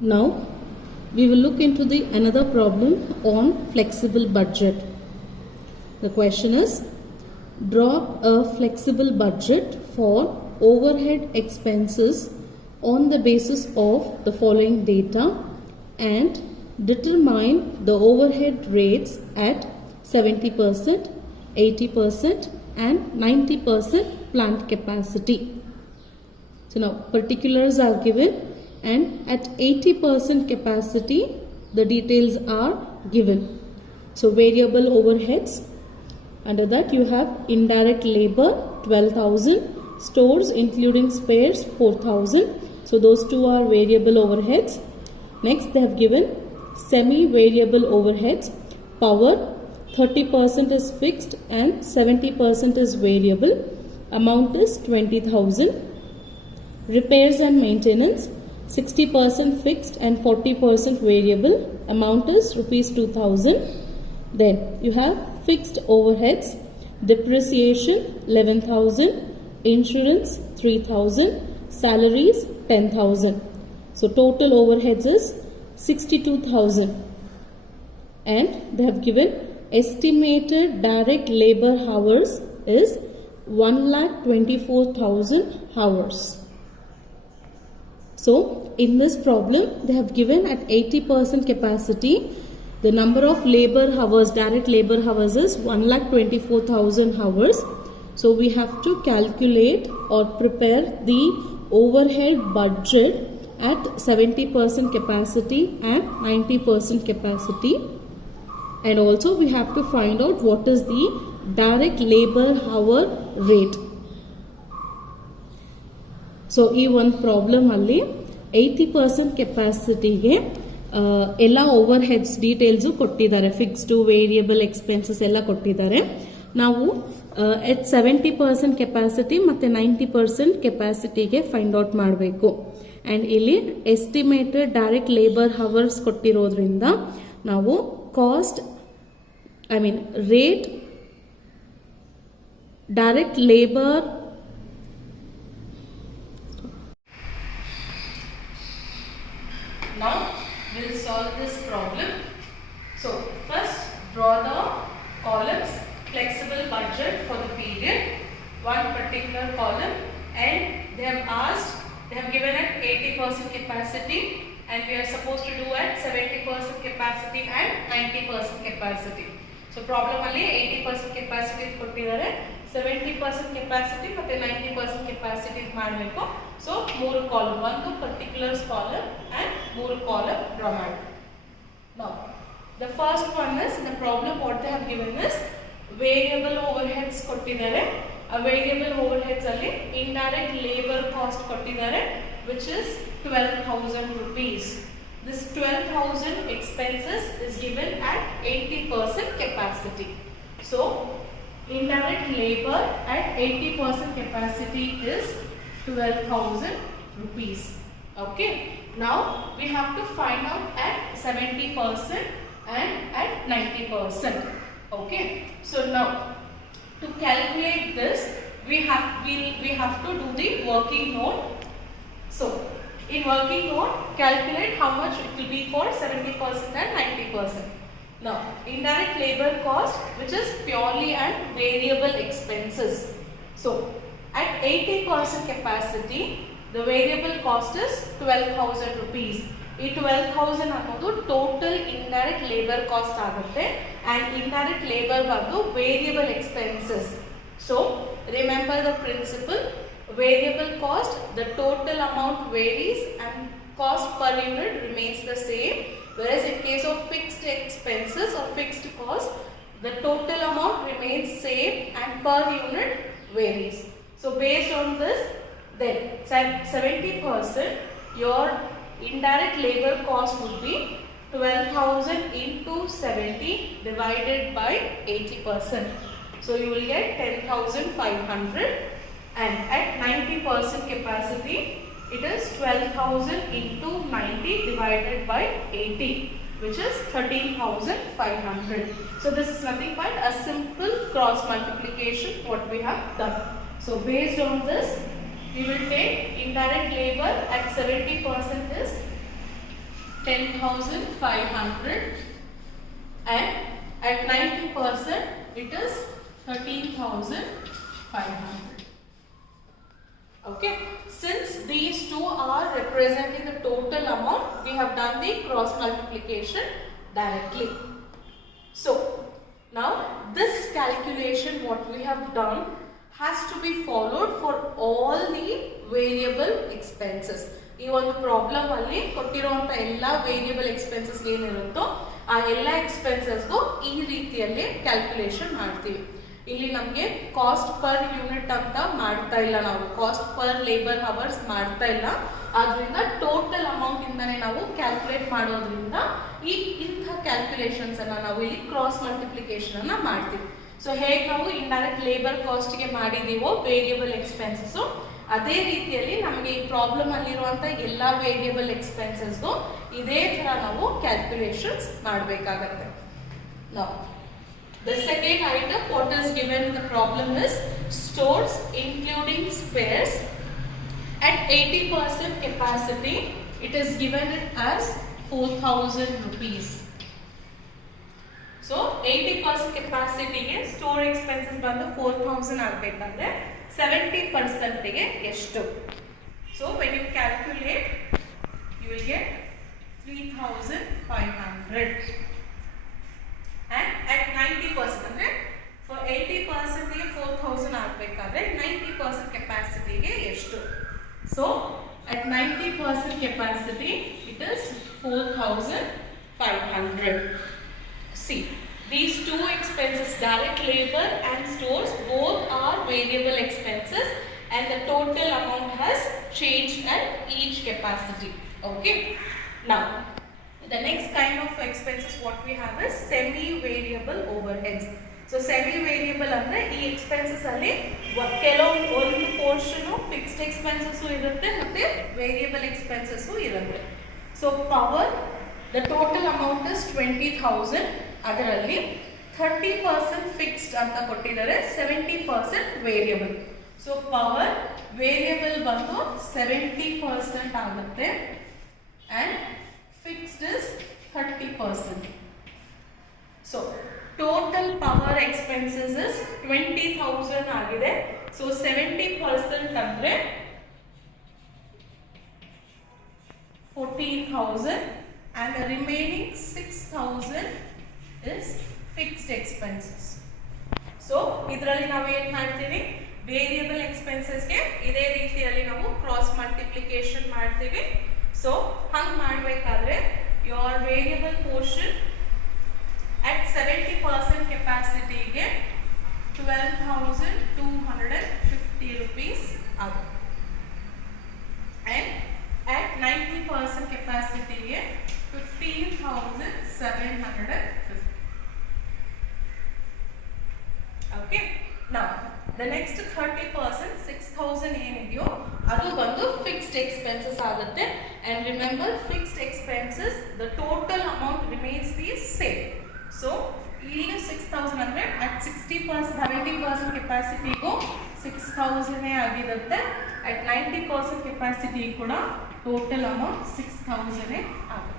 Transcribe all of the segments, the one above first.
Now we will look into the another problem on flexible budget. The question is, draw a flexible budget for overhead expenses on the basis of the following data and determine the overhead rates at 70%, 80% and 90% plant capacity. So now particulars are given, and at 80% capacity the details are given. So variable overheads, under that you have indirect labor 12,000, stores including spares 4,000. So those two are variable overheads. Next they have given semi-variable overheads. Power 30% is fixed and 70% is variable. Amount is 20,000. Repairs and maintenance 60% fixed and 40% variable. Amount is rupees 2,000. Then you have fixed overheads. Depreciation 11,000. Insurance 3,000. Salaries 10,000. So total overheads is 62,000. And they have given estimated direct labor hours is 1,24,000 hours. So in this problem they have given at 80% capacity the number of labor hours, direct labor hours is 1,24,000 hours. So we have to calculate or prepare the overhead budget at 70% capacity and 90% capacity, and also we have to find out what is the direct labor hour rate. So ಈ ಒಂದು problem ಅಲ್ಲಿ 80% ಕೆಪಾಸಿಟಿಗೆ ಎಲ್ಲ over heads details ಕೊಟ್ಟಿದ್ದಾರೆ, fixed variable expenses ಎಲ್ಲ ಕೊಟ್ಟಿದ್ದಾರೆ. ನಾವು ಎಟ್ 70% capacity ಮತ್ತು 90% ಕೆಪಾಸಿಟಿಗೆ find out ಮಾಡಬೇಕು. ಆ್ಯಂಡ್ ಇಲ್ಲಿ ಎಸ್ಟಿಮೇಟೆಡ್ ಡೈರೆಕ್ಟ್ ಲೇಬರ್ ಹವರ್ಸ್ ಕೊಟ್ಟಿರೋದ್ರಿಂದ ನಾವು cost rate direct labour Now we'll solve this problem. So first draw the columns flexible budget for the period, one particular column, and they have given at 80% capacity and we are supposed to do at 70% capacity and 90% capacity. So problem alli 80% capacity ಕೊಟ್ಟಿದ್ದಾರೆ, 70% capacity ಮತ್ತೆ 90% capacity ಮಾಡಬೇಕು. So ಮೂರು column, ಒಂದು particulars column and ಮೂರು column draw ಮಾಡಿ. Now the first one is the problem what they have given is variable overheads ಕೊಟ್ಟಿದ್ದಾರೆ. ಆ variable overheads ಅಲ್ಲಿ indirect labor cost ಕೊಟ್ಟಿದ್ದಾರೆ which is 12,000 rupees. This 12,000 expenses is given at 80% capacity. So indirect labor at 80% capacity is 12,000 rupees. Okay. Now we have to find out at 70% and at 90%. Okay. So now to calculate this we have to do the working note. So in working note calculate how much it will be for 70% and 90%. Now indirect labor cost which is purely and variable expenses. So at 80% capacity the variable cost is 12,000 rupees. ಈ 12,000 ಅನ್ನೋದು total indirect labour cost ಆಗುತ್ತೆ and indirect labor ಬಂದು variable expenses. So remember the principle, variable cost the total amount varies and cost per unit remains the same, whereas in case of fixed expenses or fixed cost the total amount remains same and per unit varies. So based on this, then 70% your indirect labor cost would be 12,000 into 70 divided by 80%. So you will get 10,500, and at 90% capacity it is 12,000 into 90 divided by 80, which is 13,500. So this is nothing but a simple cross multiplication what we have done. So based on this we will take indirect labor at 70% is 10,500 and at 90% it is 13,500. Okay, since these two are representing the total amount, we have done the cross multiplication directly. So now this calculation what we have done has to be followed for all the variable expenses. ಈ ಒಂದು problem ಅಲ್ಲಿ ಕೊಟ್ಟಿರುವಂತ ಎಲ್ಲ variable expenses ಏನಿರುತ್ತೋ ಆ ಎಲ್ಲ ಎಕ್ಸ್ಪೆನ್ಸಸ್ಗೂ ಈ ರೀತಿಯಲ್ಲಿ calculation ಮಾಡ್ತೀವಿ. ಇಲ್ಲಿ ನಮಗೆ ಕಾಸ್ಟ್ ಪರ್ ಯೂನಿಟ್ ಅಂತ ಮಾಡ್ತಾ ಇಲ್ಲ, ನಾವು ಕಾಸ್ಟ್ ಪರ್ ಲೇಬರ್ ಅವರ್ಸ್ ಮಾಡ್ತಾ ಇಲ್ಲ. ಆದ್ರಿಂದ ಟೋಟಲ್ ಅಮೌಂಟ್ ಇಂದಾನೆ ನಾವು ಕ್ಯಾಲ್ಕುಲೇಟ್ ಮಾಡೋದ್ರಿಂದ ಇಂಥ ಕ್ಯಾಲ್ಕುಲೇಷನ್ಸ್ ಅನ್ನ ನಾವು ಇಲ್ಲಿ ಕ್ರಾಸ್ ಮಲ್ಟಿಪ್ಲಿಕೇಶನ್ ಅನ್ನ ಮಾಡ್ತೀವಿ. ಸೊ ಹೇಗೆ ನಾವು ಇಂಡೈರೆಕ್ಟ್ ಲೇಬರ್ ಕಾಸ್ಟ್ ಗೆ ಮಾಡಿದೀವೋ ವೇರಿಯಬಲ್ ಎಕ್ಸ್ಪೆನ್ಸಸ್, ಅದೇ ರೀತಿಯಲ್ಲಿ ನಮಗೆ ಈ ಪ್ರಾಬ್ಲಮ್ ಅಲ್ಲಿರುವಂತ ಎಲ್ಲ ವೇರಿಯಬಲ್ ಎಕ್ಸ್ಪೆನ್ಸಸ್ಗೂ ಇದೇ ತರ ನಾವು ಕ್ಯಾಲ್ಕುಲೇಷನ್ಸ್ ಮಾಡಬೇಕಾಗತ್ತೆ. ನಾವು the second item what is given in the problem is stores including spares at 80% capacity. It is given as 4,000 rupees. So 80% capacity ge store expenses bandu 4,000 agbekanದ್ರೆ 70% ಗೆ ಎಷ್ಟು? So when you calculate you will get 3,500 and at 90% ಅಂದ್ರೆ for 80% ಗೆ 4,000 ಆಗಬೇಕಾದ್ರೆ 90% capacity ಗೆ ಎಷ್ಟು? So at 90% capacity it is 4,500. See, these two expenses, direct labor and stores, both are variable expenses and the total amount has changed at each capacity. Okay, now the next kind of expenses what we have is semi variable overheads. So semi variable ಅಂದ್ರೆ ಈ expenses ಅಲ್ಲಿ ಕೆಲವೊಂದು ಒಂದು portion fixed expenses ಇರುತ್ತೆ ಮತ್ತೆ variable expenses ಇರುತ್ತೆ. So power, the total amount is 20,000. ಅದರಲ್ಲಿ 30% fixed ಅಂತ ಕೊಟ್ಟಿದ್ದಾರೆ, 70% variable. So power variable ಬಂದು 70% ಆಗುತ್ತೆ and fixed is 30%. So total power expenses is 20,000 ಆಗಿದೆ. So 70% ಅಂದ್ರೆ 14,000 and the remaining 6,000 is fixed expenses. So ಇದರಲ್ಲಿ ನಾವು ಏನು ಮಾಡ್ತೀವಿ, ವೇರಿಯಬಲ್ ಎಕ್ಸ್ಪೆನ್ಸಸ್ ಗೆ ಇದೇ ರೀತಿಯಲ್ಲಿ ನಾವು ಕ್ರಾಸ್ ಮಲ್ಟಿಪ್ಲಿಕೇಶನ್ ಮಾಡ್ತೀವಿ. ಸೊ ಹಂಗೆ ಮಾಡಬೇಕಾದ್ರೆ your variable portion at 70% capacity ಗೆ 12,250 rupees ಆಗುತ್ತೆ and at 90% capacity ಗೆ 15,750. Okay, now the next 30% 6,000 ಏನಿದೆಯೋ ಅದು ಬಂದು ಫಿಕ್ಸ್ಡ್ ಎಕ್ಸ್ಪೆನ್ಸಸ್ ಆಗುತ್ತೆ. and remember fixed expenses the total amount remains the same. so ಇಲ್ಲಿ 6,000 ಅಂದ್ರೆ at 60% 70% capacity go 6,000 ಆಗಿರುತ್ತೆ. at 90% capacity ಕೂಡ total amount 6,000 ಆಗುತ್ತೆ.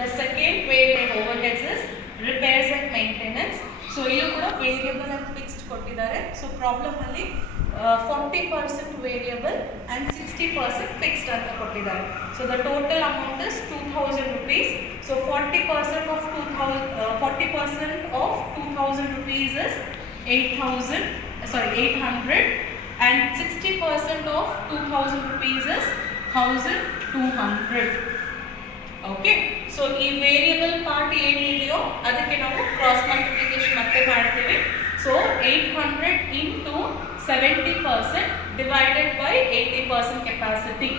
The second variable overheads is repairs and maintenance. So ಇಲ್ಲೂ ಕೂಡ ವೇರಿಯಬಲ್ and fixed ಕೊಟ್ಟಿದ್ದಾರೆ. So problem ಅಲ್ಲಿ 40% variable and 60% fixed ಅಂತ ಕೊಟ್ಟಿದ್ದಾರೆ. So the total amount is 2,000 rupees. So 40% of 2,000 rupees is 800 and 60% of 2,000 rupees is 1,200. Okay, so ಈ variable part ಏನಿದೆಯೋ ಅದಕ್ಕೆ ನಾವು ಕ್ರಾಸ್ ಮಲ್ಟಿಪ್ಲಿಕೇಶನ್ ಮತ್ತೆ ಮಾಡ್ತೀವಿ. So 800 into 70% divided by 80% capacity.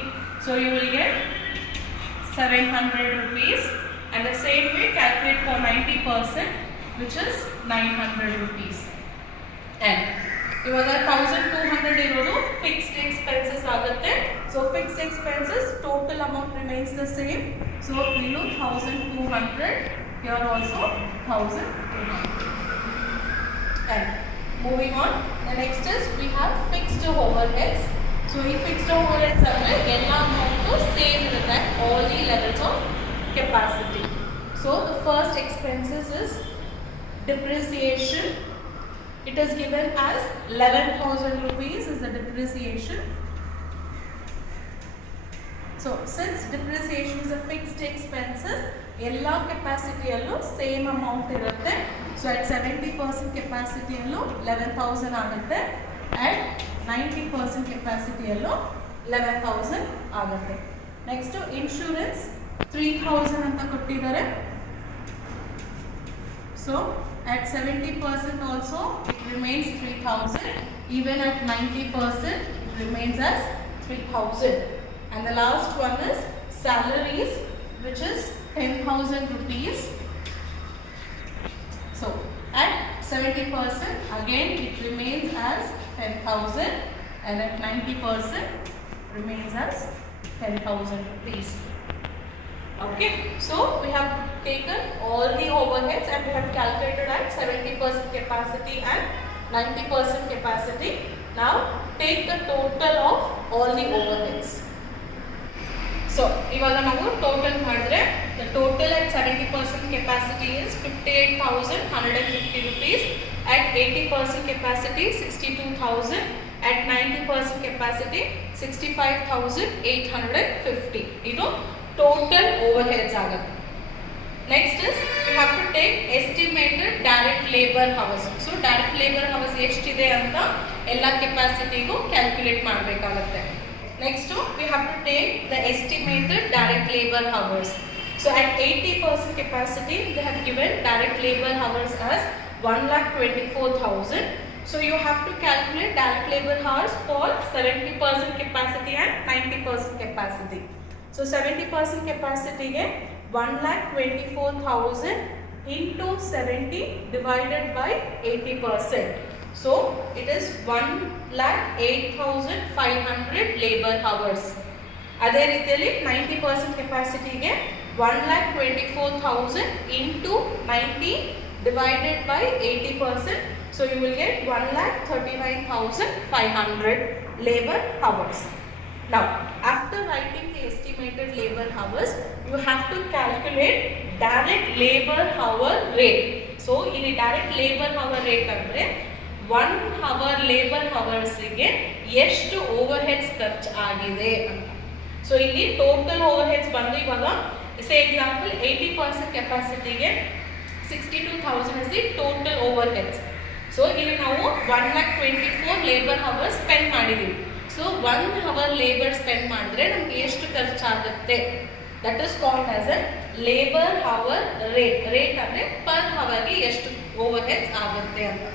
So you will get 700 rupees and the same way calculate for 90% which is 900 rupees. And ಇವಾಗ 1,200 ಇರೋದು fixed expenses ಆಗುತ್ತೆ. So fixed expenses total amount remains the same. So ಇಲ್ಲೂ 1,200, here also 1,200. And moving on, the next is we have fixed overheads. So ಈ fixed overheads ಅಂದ್ರೆ ಎಲ್ಲ amount same ಇರುತ್ತೆ. all the levels of capacity. So the first expenses is depreciation. It is given as 11,000 rupees is the depreciation. So since depreciation is a fixed expenses, ಎಲ್ಲ ಕೆಪಾಸಿಟಿಯಲ್ಲೂ same amount ಇರುತ್ತೆ. So at 70% ಕೆಪಾಸಿಟಿಯಲ್ಲೂ 11,000 ಆಗುತ್ತೆ. At 90% ಕೆಪಾಸಿಟಿಯಲ್ಲೂ 11,000 ಆಗುತ್ತೆ. Next insurance 3,000 ಅಂತ ಕೊಟ್ಟಿದ್ದಾರೆ. So at 70% also it remains 3,000. Even at 90% it remains as 3,000. And the last one is salaries, which is 10,000 rupees. So at 70% again it remains as 10,000, and at 90% remains as 10,000 rupees. Okay, so we have taken all the overheads and we have calculated at 70% capacity and 90% capacity. Now take the total of all the overheads. So ivaga ನಾವು total ಮಾಡಿದ್ರೆ the total at 70% capacity is 58,150 rupees. At 80% capacity 62,000. At 90% capacity 65,850. ಇದು total overheads ಆಗುತ್ತೆ. Next is we have to take estimated direct labor hours. So direct labor hours ಎಷ್ಟಿದೆ ಅಂತ ಎಲ್ಲ ಕೆಪಾಸಿಟಿಗೂ calculate ಮಾಡಬೇಕಾಗುತ್ತೆ. Next we have to take the estimated direct labor hours. So at 80% capacity they have given direct labor hours as 1,24,000. So you have to calculate direct labor hours for 70% capacity and 90% capacity. So 70% capacity ge 1,24,000 into 70 divided by 80%. So it is 1,08,500 labor hours. ಅದೇ ರೀತಿಯಲ್ಲಿ 90% capacity ಗೆ 1,24,000 into 90 divided by 80%. So you will get 1,39,500 labor hours. Now after writing the estimated labor hours, you have to calculate direct labor hour rate. So ಇಲ್ಲಿ direct labor hour rate ಅಂದ್ರೆ 1 hour labor hours ಗೆ ಎಷ್ಟು overheads ಖರ್ಚು ಆಗಿದೆ ಅಂತ. So ಇಲ್ಲಿ total overheads ಬಂದು ಇವಾಗ say example 80% capacity ಗೆ 62,000 is the total overheads. So ಇಲ್ಲಿ ನಾವು 1,24 labor hours spend ಮಾಡಿದೀವಿ. ಸೊ 1 hour labor spend ಮಾಡಿದ್ರೆ ನಮ್ಗೆ ಎಷ್ಟು ಖರ್ಚಾಗುತ್ತೆ, that is called as a labor hour rate. rate ಅಂದ್ರೆ per hour ಗೆ ಎಷ್ಟು overheads ಆಗುತ್ತೆ ಅಂತ.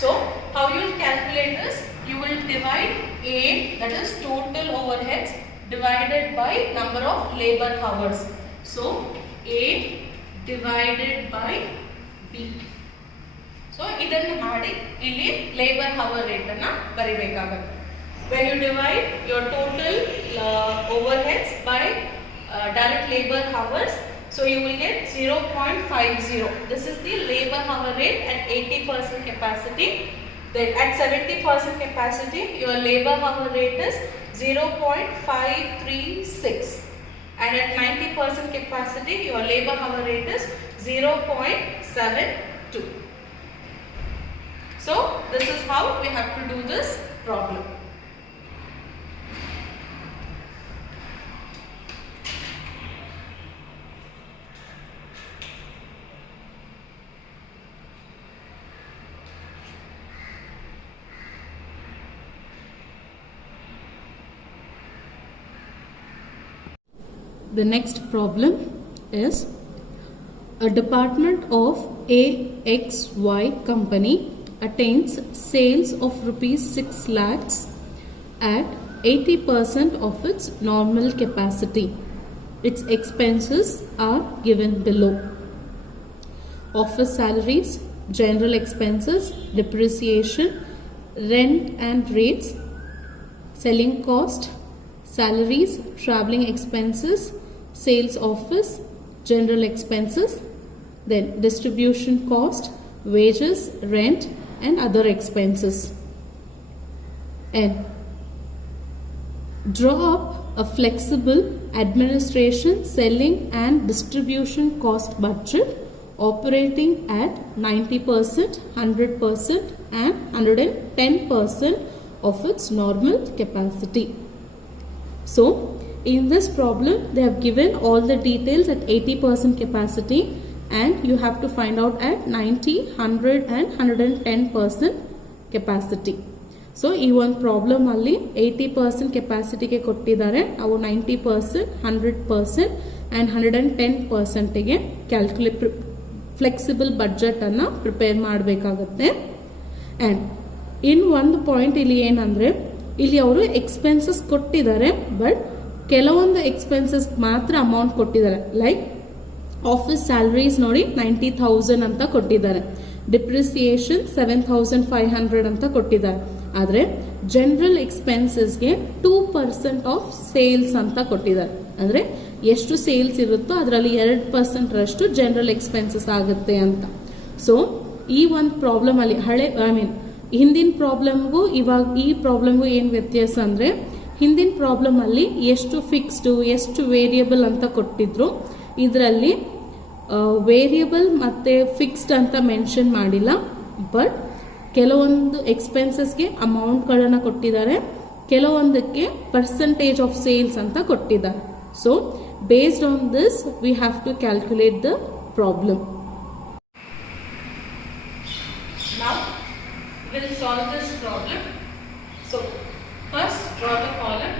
So how you will calculate this? You will divide A, that is total overheads, divided by number of labor hours. So A divided by B. So idannu ಮಾಡಿ ಇಲ್ಲಿ labor hour rate ಅನ್ನು ಬರಿಬೇಕಾಗುತ್ತೆ. When you divide your total overheads by direct labor hours, so you will get 0.50. This is the labor hour rate at 80% capacity. Then at 70% capacity, your labor hour rate is 0.536. And at 90% capacity, your labor hour rate is 0.72. So this is how we have to do this problem. The next problem is a department of AXY company attains sales of rupees 6 lakhs at 80% of its normal capacity. Its expenses are given below. Office salaries, general expenses, depreciation, rent and rates, selling cost, salaries, traveling expenses, sales office, general expenses, then distribution cost, wages, rent and other expenses. And draw up a flexible administration, selling and distribution cost budget operating at 90%, 100% and 110% of its normal capacity. So in this problem they have given all the details at 80% capacity and you have to find out at 90, 100 and 110% capacity. So ಈ ಒಂದು problem ಅಲ್ಲಿ 80% ಕೆಪಾಸಿಟಿಗೆ ಕೊಟ್ಟಿದ್ದಾರೆ, ನಾವು 90%, 100% and 110%ಗೆ flexible ಬಡ್ಜೆಟನ್ನು prepare ಮಾಡಬೇಕಾಗತ್ತೆ. And in ಒಂದು point ಇಲ್ಲಿ ಏನಂದರೆ, ಇಲ್ಲಿ ಅವರು ಎಕ್ಸ್ಪೆನ್ಸಸ್ ಕೊಟ್ಟಿದ್ದಾರೆ, ಬಟ್ ಕೆಲವೊಂದು ಎಕ್ಸ್ಪೆನ್ಸಸ್ ಮಾತ್ರ ಅಮೌಂಟ್ ಕೊಟ್ಟಿದ್ದಾರೆ. ಲೈಕ್ ಆಫೀಸ್ ಸ್ಯಾಲರೀಸ್ ನೋಡಿ 90,000 ಅಂತ ಕೊಟ್ಟಿದ್ದಾರೆ, ಡಿಪ್ರಿಸಿಯೇಷನ್ 7,500 ಅಂತ ಕೊಟ್ಟಿದ್ದಾರೆ. ಆದರೆ ಜನರಲ್ ಎಕ್ಸ್ಪೆನ್ಸಸ್ಗೆ 2% ಆಫ್ ಸೇಲ್ಸ್ ಅಂತ ಕೊಟ್ಟಿದ್ದಾರೆ. ಅಂದರೆ ಎಷ್ಟು ಸೇಲ್ಸ್ ಇರುತ್ತೋ ಅದರಲ್ಲಿ 2% ರಷ್ಟು ಜನರಲ್ ಎಕ್ಸ್ಪೆನ್ಸಸ್ ಆಗುತ್ತೆ ಅಂತ. ಸೊ ಈ ಒಂದು ಪ್ರಾಬ್ಲಮ್ ಅಲ್ಲಿ ಹಿಂದಿನ ಪ್ರಾಬ್ಲಮ್ಗೂ ಇವಾಗ ಈ ಪ್ರಾಬ್ಲಮ್ಗೂ ಏನು ವ್ಯತ್ಯಾಸ ಅಂದರೆ, ಹಿಂದಿನ ಪ್ರಾಬ್ಲಮ್ ಅಲ್ಲಿ ಎಷ್ಟು ಫಿಕ್ಸ್ಡು ಎಷ್ಟು ವೇರಿಯಬಲ್ ಅಂತ ಕೊಟ್ಟಿದ್ರು, ಇದರಲ್ಲಿ ವೇರಿಯಬಲ್ ಮತ್ತು ಫಿಕ್ಸ್ಡ್ ಅಂತ ಮೆನ್ಷನ್ ಮಾಡಿಲ್ಲ. ಬಟ್ ಕೆಲವೊಂದು ಎಕ್ಸ್ಪೆನ್ಸಸ್ಗೆ ಅಮೌಂಟ್ಗಳನ್ನು ಕೊಟ್ಟಿದ್ದಾರೆ, ಕೆಲವೊಂದಕ್ಕೆ ಪರ್ಸೆಂಟೇಜ್ ಆಫ್ ಸೇಲ್ಸ್ ಅಂತ ಕೊಟ್ಟಿದ್ದಾರೆ. So based on this we have to calculate the problem. Now we'll solve this problem. So first draw the column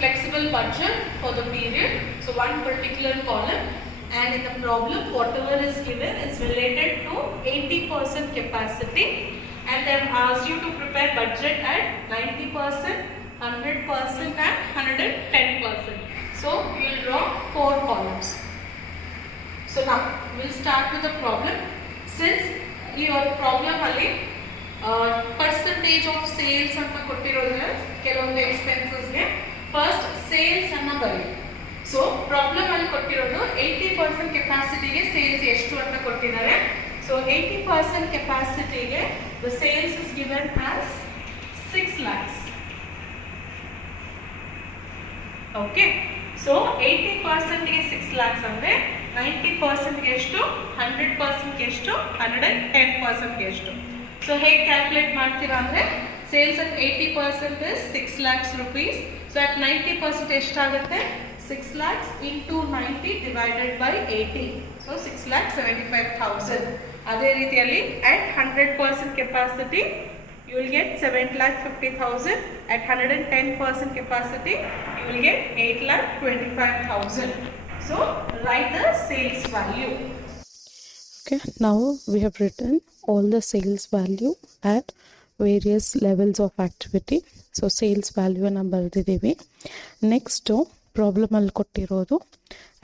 flexible budget for the period. So one particular column, and in the problem whatever is given is related to 80% capacity, and they have asked you to prepare budget at 90%, 100% and 110%. So you will draw 4 columns. So now we'll start with the problem. Since your problem ಅಲ್ಲಿ percentage of sales ಅಂತ ಕೊಟ್ಟಿರೋದ್ರಿಂದ ಕೆಲವೊಂದು ಎಕ್ಸ್ಪೆನ್ಸಸ್ಗೆ first sales ಅನ್ನ ಬರೀ. So problem ಅಲ್ಲಿ ಕೊಟ್ಟಿರೋದು 80% ಕೆಪಾಸಿಟಿಗೆ sales ಎಷ್ಟು ಅಂತ ಕೊಟ್ಟಿದ್ದಾರೆ. ಸೊ 80% ಕೆಪಾಸಿಟಿಗೆ the sales is given as 6 lakhs. Okay, so 80%ಗೆ 6 lakhs ಅಂದರೆ 90%ಗೆ ಎಷ್ಟು, 100%ಗೆ ಎಷ್ಟು, 110%ಗೆ ಎಷ್ಟು. ಸೊ ಹೇಗೆ ಕ್ಯಾಲ್ಕುಲೇಟ್ ಮಾಡ್ತೀರಾ ಅಂದರೆ, sales at 80% is 6 lakhs rupees. So at 90% ಎಷ್ಟಾಗುತ್ತೆ, 6 lakhs into 90 divided by 80. So 6,75,000. ಅದೇ ರೀತಿಯಲ್ಲಿ at 100% capacity you will get 7,50,000. At 110% capacity you will get 8,25,000. So write the sales value. Okay, now we have written all the sales value at various levels of activity. So sales value ಅನ್ನು ಬರೆದಿದ್ದೀವಿ. Next problem ಅಲ್ಲಿ ಕೊಟ್ಟಿರೋದು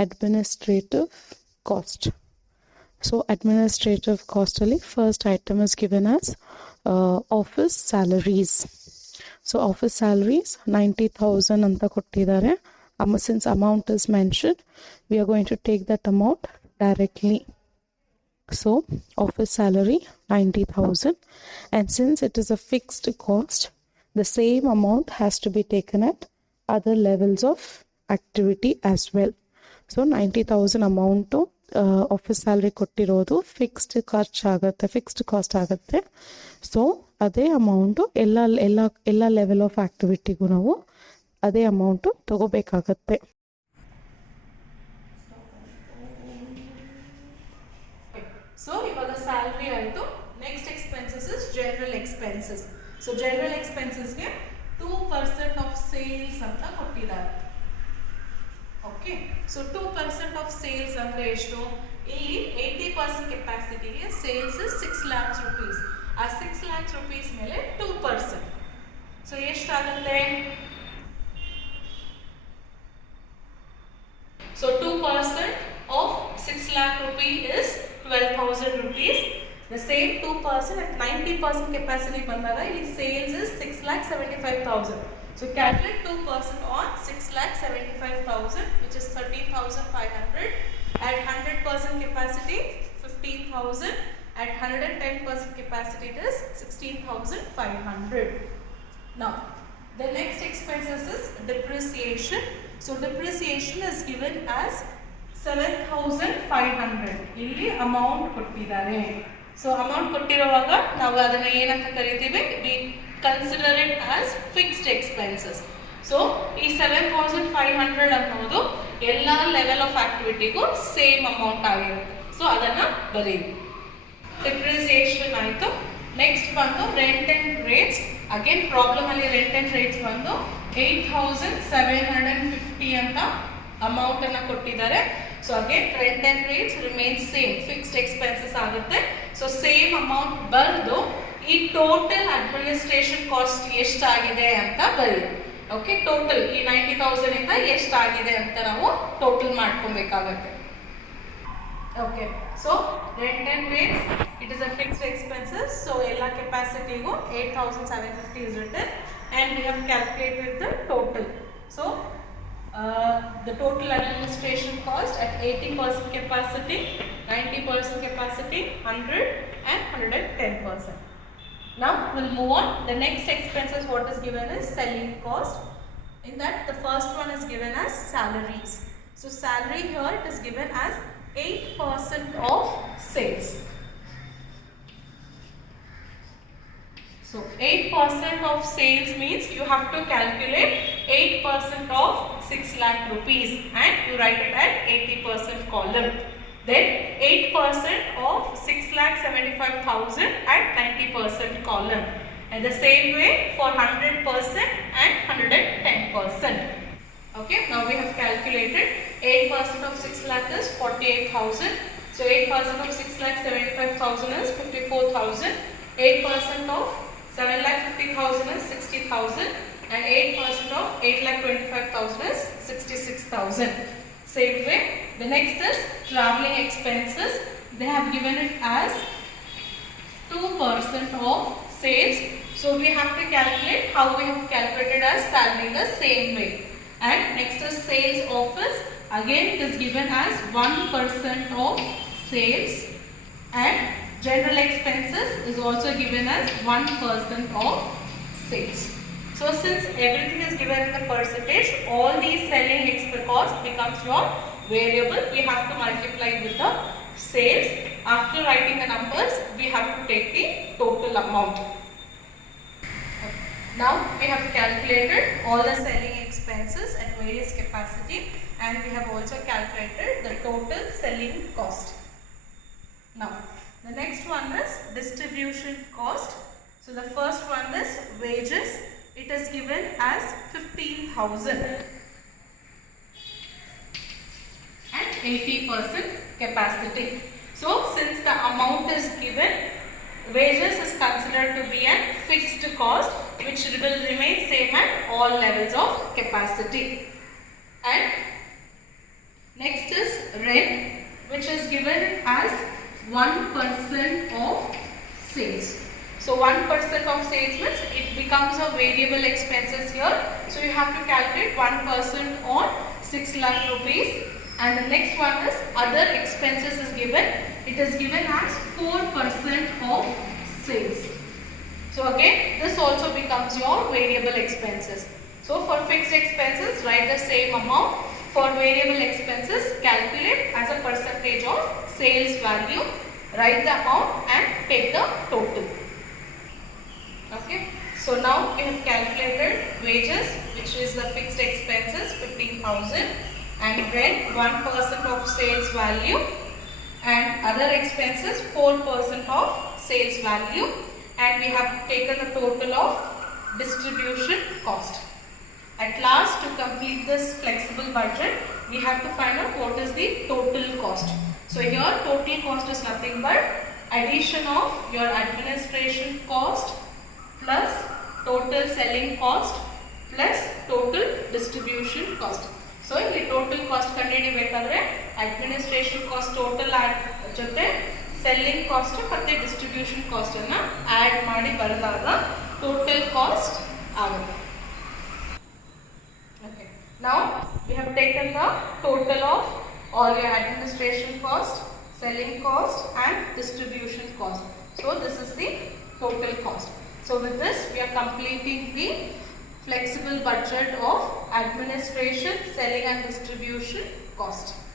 administrative cost. So administrative cost ಅಲ್ಲಿ first item is given as office salaries. So office salaries 90,000 ಅಂತ ಕೊಟ್ಟಿದ್ದಾರೆ. Since amount is mentioned, we are going to take that amount directly. So office salary 90,000, and since it is a fixed cost, the same amount has to be taken at other levels of activity as well. So 90,000 amount office salary ಕೊಟ್ಟಿರೋದು fixed ಖರ್ಚು ಆಗುತ್ತೆ, fixed cost ಆಗುತ್ತೆ. So ಅದೇ amount ಎಲ್ಲ level of ಆಕ್ಟಿವಿಟಿಗೂ ನಾವು ಅದೇ amount ತಗೋಬೇಕಾಗತ್ತೆ. ಸೊ ಇವಾಗ ಸ್ಯಾಲ್ರಿ ಆಯಿತು. Next expenses is general expenses. So general ಎಕ್ಸ್ಪೆನ್ಸಸ್ಗೆ 2% ಆಫ್ ಸೇಲ್ಸ್ ಅಂತ ಕೊಟ್ಟಿದ್ದಾರೆ. ಓಕೆ, ಸೊ 2% ಆಫ್ ಸೇಲ್ಸ್ ಅಂದರೆ ಎಷ್ಟು, ಇಲ್ಲಿ 80% ಕೆಪಾಸಿಟಿಗೆ ಸೇಲ್ಸ್ 6 lakhs rupees. ಆ 6 lakhs rupees ಮೇಲೆ 2%. ಸೊ ಎಷ್ಟಾಗುತ್ತೆ, so 2% of 6 lakh rupee is 12,000 rupees. The same 2% at 90% capacity ಬಂದಾಗ ಇಲ್ಲಿ sales is 6,75,000. So calculate 2% on 6,75,000, which is 13,500. At 100% capacity 15,000. At 110% capacity it is 16,500. Now The next expenses is depreciation. So depreciation is given as 7,500. ಇಲ್ಲಿ amount ಕೊಟ್ಟಿದ್ದಾರೆ. So amount ಕೊಟ್ಟಿರುವಾಗ ನಾವು ಅದನ್ನ ಏನಂತ ಕರಿತೀವಿ? We consider it as fixed expenses. So ಈ 7,500 ಅನ್ನೋದು ಎಲ್ಲ level of ಆಕ್ಟಿವಿಟಿಗೂ same amount ಆಗಿರುತ್ತೆ. ಸೊ ಅದನ್ನ ಬರೀರಿ. ಡಿಪ್ರಿಸಿಯೇಷನ್ ಆಯಿತು. ನೆಕ್ಸ್ಟ್ ಬಂದು rent and rates. Again problem ಅಲ್ಲಿ ರೆಂಟ್ ಅಂಡ್ ರೇಟ್ಸ್ ಬಂದು 8,750 ಅಂತ ಅಮೌಂಟ್ ಅನ್ನ ಕೊಟ್ಟಿದ್ದಾರೆ. So again rent and rates remains same, fixed expenses ಆಗುತ್ತೆ. ಸೊ ಸೇಮ್ ಅಮೌಂಟ್ ಬರೆದು ಈ ಟೋಟಲ್ ಅಡ್ಮಿನಿಸ್ಟ್ರೇಷನ್ ಕಾಸ್ಟ್ ಎಷ್ಟಾಗಿದೆ ಅಂತ ಬರೀ. ಓಕೆ, ಟೋಟಲ್ ಈ 90,000 ಇಂದ ಎಷ್ಟಾಗಿದೆ ಅಂತ ನಾವು ಟೋಟಲ್ ಮಾಡ್ಕೊಬೇಕಾಗತ್ತೆ. Okay, so rent and rates it is a fixed expenses. So ella capacity go 8,750 is written and we have calculated the total. So the total administration cost at 80% capacity, 90% capacity, 100 and 110%. Now we'll move on. The next expenses what is given is selling cost. In that the first one is given as salaries. So salary here it is given as 8% of sales. So 8% of sales means you have to calculate 8% of 6 lakh rupees and you write it at 80% column. Then 8% of 6,75,000 at 90% column. And the same way for 100% and 110%. Okay, now we have calculated 8% of 6 lakh is 48,000. So 8% of 6,75,000 is 54,000. 8% of 7,50,000 is 60,000 and 8% of 8,25,000 is 66,000. Same way, the next is traveling expenses. They have given it as 2% of sales. So we have to calculate how we have calculated as salary the same way. And next is sales office. Again it is given as 1% of sales and general expenses is also given as 1% of sales. So since everything is given in the percentage, all these selling expense cost becomes your variable. We have to multiply with the sales. After writing the numbers, we have to take the total amount. Now we have calculated all the selling expenses at various capacity and we have also calculated the total selling cost. Now the next one is distribution cost. So the first one is wages. It is given as 15,000 and 80% capacity. So since the amount is given, wages is considered to be a fixed cost which will remain same at all levels of capacity. And next is rent, which is given as 1% of sales. So 1% of sales means it becomes a variable expenses here. So you have to calculate 1% on 6 lakh rupees. And the next one is other expenses is given. It is given as 4% of sales. So again this also becomes your variable expenses. So for fixed expenses write the same amount. For variable expenses calculate as a percentage of sales value, write the amount and take the total. Okay, so now we have calculated wages, which is the fixed expenses 15,000 and rent 1% of sales value and other expenses 4% of sales value and we have taken the total of distribution cost. At last, to complete this flexible budget, we have to find out what is the total cost. So here total cost is nothing but addition of your administration cost plus total selling cost plus total distribution cost. So the total cost ಕಂಡುಹಿಡಿಯಬೇಕಾದ್ರೆ administration cost total add ಜೊತೆ selling cost ಮತ್ತೆ distribution cost ಅನ್ನು add ಮಾಡಿ ಬರೆದಾಗ total cost ಆಗುತ್ತೆ. Okay. Now we have taken the total of all your administration cost, selling cost and distribution cost. So this is the total cost. So with this we are completing the flexible budget of administration, selling and distribution, costing.